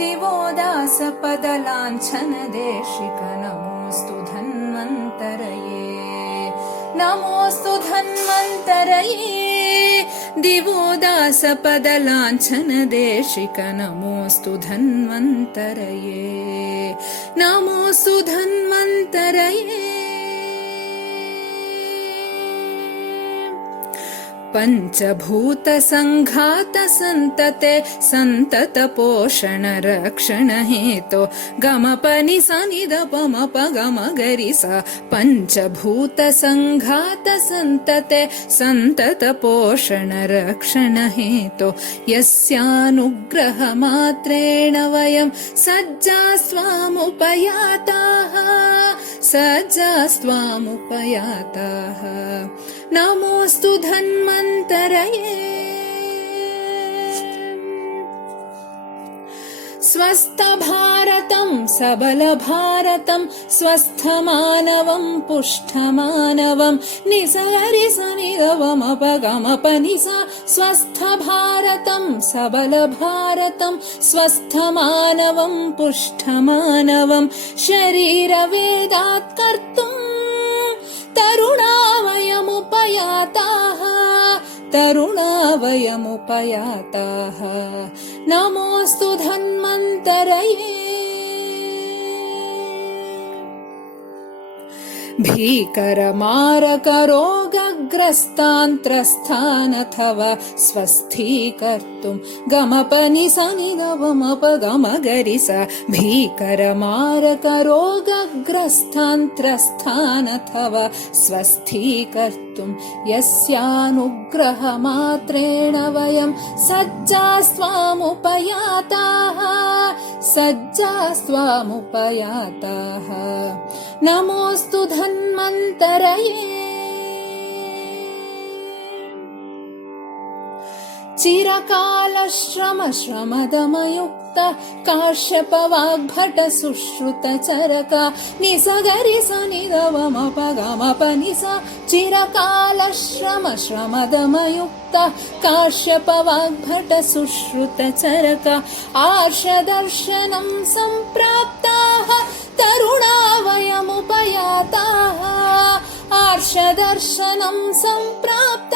दिवो दासपदलाञ्छन देशिक नमोऽस्तु धन्वन्तरये नमोऽस्तु धन्वन्तरये दिवो दासपदलाञ्छन देशिक नमोऽस्तु धन्वन्तरये नमोऽस्तु धन्वन्तरये पञ्चभूतसङ्घात सन्तते सन्तत पोषण रक्षण हेतो गमपनि सनिदपमप गमगरि सा पञ्चभूतसङ्घात सन्तते सन्तत पोषण रक्षण हेतो यस्यानुग्रहमात्रेण वयं सज्जास्त्वामुपयाताः नमोऽस्तु धन्वन्तरये स्वस्थ भारतं सबल भारतं स्वस्थमानवं पुष्ठमानवं निसगरि सनिदवमपगमपनिसा स्वस्थ भारतं सबल भारतं स्वस्थमानवं पुष्ठमानवं शरीरवेदात् कर्तुं तरुणावयमुपयाताः नमोऽस्तु धन्वन्तरये भीकरमारकरोगग्रस्तान्त्रस्थानथवा स्वस्थीकर्तुं गमपनि सनिदवमपगमगरि सा भीकरमारकरोगग्रस्तान्त्रस्थानथवा स्वस्थीकर्तुं यस्यानुग्रहमात्रेण वयं सज्जास्त्वामुपयाताः नमोऽस्तु धन्वन्तरये चिरकालश्रमदमयुक्त काश्यपवाग्भट सुश्रुतचरक निसगरि सनिदवमपगमपनिसा चिरकालश्रमदमयुक्त काश्यपवाग्भट सुश्रुतचरक आर्षदर्शनं सम्प्राप्ताः तरुणावयमुपयाताः आर्षदर्शनं सम्प्राप्ताः